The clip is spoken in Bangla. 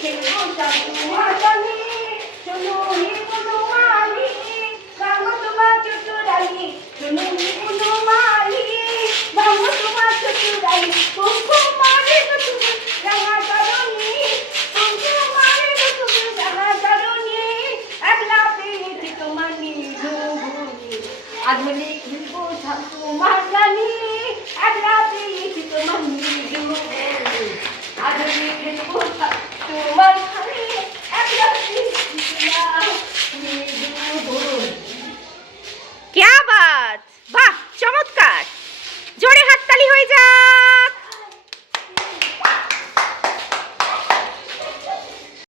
খেলবো সাধুয়াতালি শোনো হে বনমালী ভাঙো তোমার চতুরালি শোনো হে বনমালী ভাঙো তোমার চতুরালি কুকুমারি